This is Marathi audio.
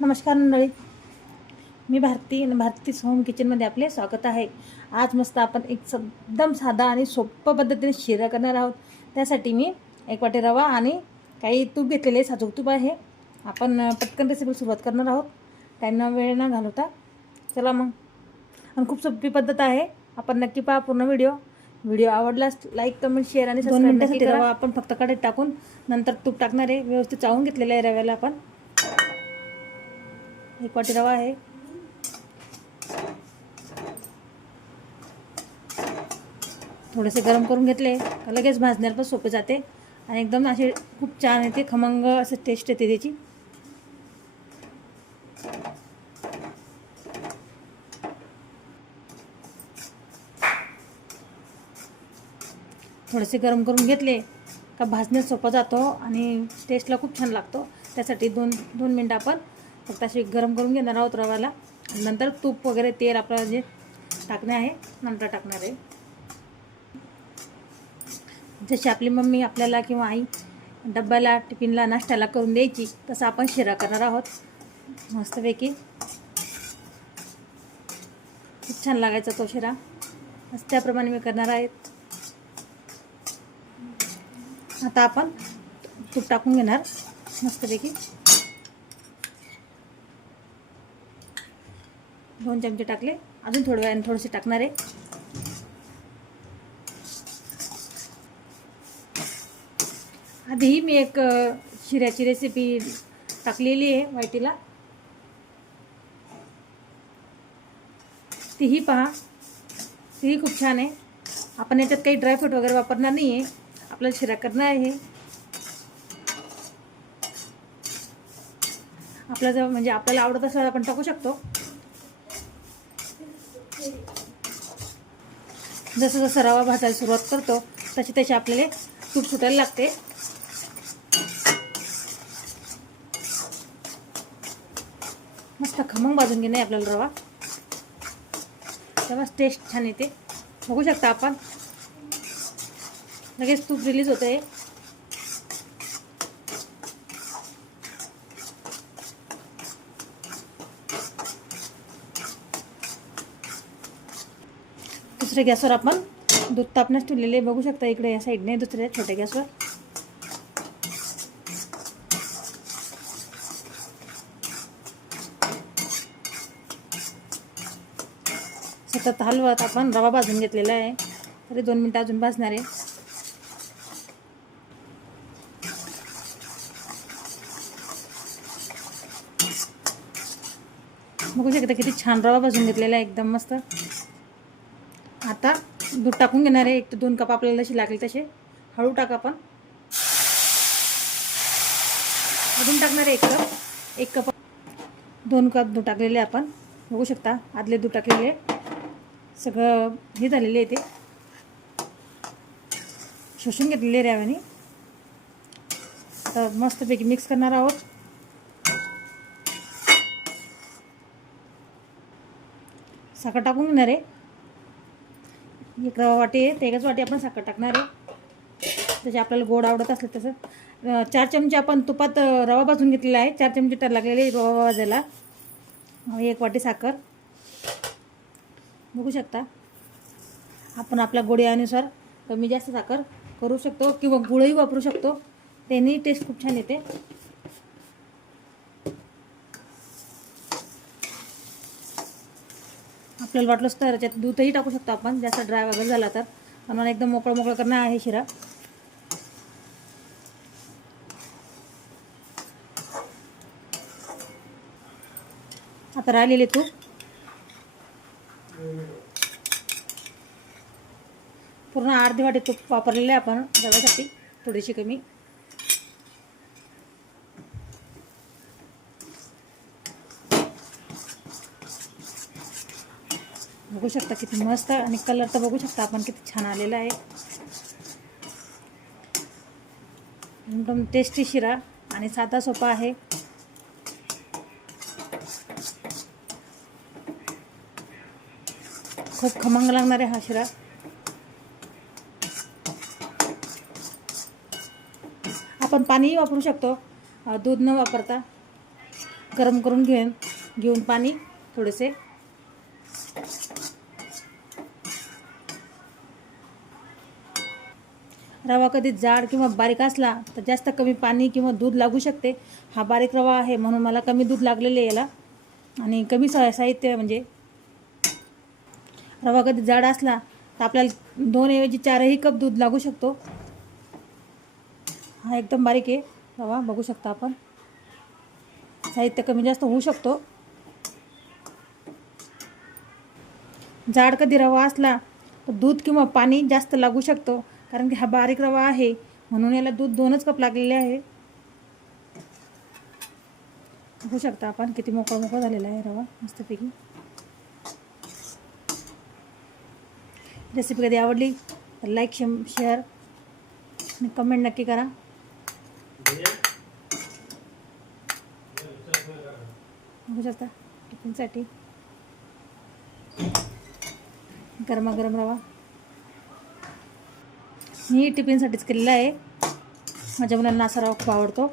नमस्कार मंडळी. मी भारती आणि भारती होम किचनमध्ये आपले स्वागत आहे. आज मस्त आपण एक एकदम साधा आणि सोप्या पद्धतीने शिरा करणार आहोत. त्यासाठी मी एक वाटी रवा आणि काही तूप घेतलेले साजूक तूप आहे. आपण पटकन रेसिपी सुरुवात करणार आहोत. त्यांना वेळ न घालवता. चला मग. आणि खूप सोपी पद्धत आहे. आपण नक्की पहा पूर्ण व्हिडिओ व्हिडिओ आवडल्यास लाईक कमेंट शेअर आणि दोन मिनिटासाठी रवा आपण फक्त कढईत टाकून नंतर तूप टाकणार आहे. व्यवस्थित चावून घेतलेलं आहे रव्याला आपण. एक वाटी रवा आहे. थोडेसे गरम करून घेतले. का लगेच भाजण्याला पण सोपं जाते. आणि एकदम असे खूप छान येते. खमंग असं टेस्ट येते त्याची. थोडेसे गरम करून घेतले का भाजण्यात सोपं जातो आणि टेस्टला खूप छान लागतो. त्यासाठी दोन दोन मिनटं आपण फक्त असे गरम करून घेणार आहोत रव्याला. नंतर तूप वगैरे तेल आपलं जे टाकणे आहे नंतर टाकणार आहे. जशी आपली मम्मी आपल्याला किंवा आई डब्याला टिफिनला नाश्त्याला करून द्यायची तसं आपण शिरा करणार आहोत. मस्तपैकी. खूप छान लागायचा तो शिरा. त्याप्रमाणे मी करणार आहे. आता आपण तूप टाकून घेणार. मस्तपैकी. दोन चमचे टाकले. अजून थोड्या वेळाने थोडेसे टाकणार आहे. आधीही मी एक शिऱ्याची रेसिपी टाकलेली आहे वाटीला. तीही पहा. तीही खूप छान आहे. आपण याच्यात काही ड्रायफ्रूट वगैरे वापरणार नाही आहे आपल्याला शिरा करणार आहे. आपला जर म्हणजे आपल्याला आवडत असेल आपण टाकू शकतो. जसं जसं रवा भाजायला सुरुवात करतो तशी तशी आपल्याला तूप सुटायला लागते. मस्त खमंग भाजून घेणे आपल्याला रवा. तेव्हाच टेस्ट छान येते. बघू शकता आपण. लगेच तूप रिलीज होते दुसऱ्या गॅसवर आपण दूध तापण्यास ठेवलेले बघू शकता इकडे या साईडने दुसऱ्या छोट्या गॅसवर. सतत हलवत आपण रवा भाजून घेतलेला आहे. तरी दोन मिनटं अजून भाजणार आहे. बघू शकता किती छान रवा भाजून घेतलेला आहे एकदम मस्त. आता दूध टाकून घेणार आहे. एक ते दोन कप आपल्याला जसे लागेल तसे. हळू टाका आपण. अजून टाकणार आहे एक कप. एक कप दोन कप दूध टाकलेले आपण. बघू शकता आदले दूध टाकलेले. सगळं हे झालेले आहे ते. शोषून घेतलेले रव्याने. तर मस्तपैकी मिक्स करणार आहोत. साखर टाकून घेणार आहे. एक रवा वाटी आहे ते एकच वाटी आपण साखर टाकणार आहे. जसे आपल्याला गोड आवडत असले तसं. चार चमचे आपण तुपात रवा भाजून घेतलेला आहे. चार चमचे तर लागलेले रवा भाजायला. एक वाटी साखर. बघू शकता. आपण आपल्या गोडीनुसार कमी जास्त साखर करू शकतो किंवा गुळही वापरू शकतो. त्यांनी टेस्ट खूप छान येते. आपल्याला वाटलंच तर त्याच्यात दूधही टाकू शकतो आपण. जास्त ड्राय वगैरे झाला तर. आम्हाला मला एकदम मोकळं मोकळं करणं आहे शिरा. आता राहिलेले तूप. पूर्ण अर्धी वाटी तूप वापरलेले आपण. जगासाठी थोडीशी कमी. बघू शकता किती मस्त आणि कलर तर बघू शकता आपण किती छान आलेला आहे. एकदम टेस्टी शिरा आणि साधा सोपा आहे. खूप खमंग लागणार आहे हा शिरा. आपण पाणीही वापरू शकतो. दूध न वापरता. गरम करून घेऊन घेऊन पाणी थोडेसे. रवा कधी जाड किंवा बारीक असला तर जास्त कमी पाणी किंवा दूध लागू शकते. हा बारीक रवा आहे म्हणून मला कमी दूध लागलेले याला. आणि कमी सा साहित्य म्हणजे रवा कधी जाड असला तर आपल्याला दोन ऐवजी चारही कप दूध लागू शकतो. हा एकदम बारीक आहे रवा बघू शकता आपण. साहित्य कमी जास्त होऊ शकतो. जाड कधी रवा असला तर दूध किंवा पाणी जास्त लागू शकतो. कारण की हा बारीक रवा आहे. म्हणून याला दूध दोनच कप लागलेले आहे. बघू शकता आपण किती मोकळा मोकळा झालेला आहे रवा मस्तपैकी. रेसिपी कधी आवडली तर लाईक शेअर आणि कमेंट नक्की करा. बघू शकता टिफिनसाठी. गरमागरम रवा. मी टिफिनसाठीच केलेला आहे. माझ्या मुलांना असा रवा खूप आवडतो.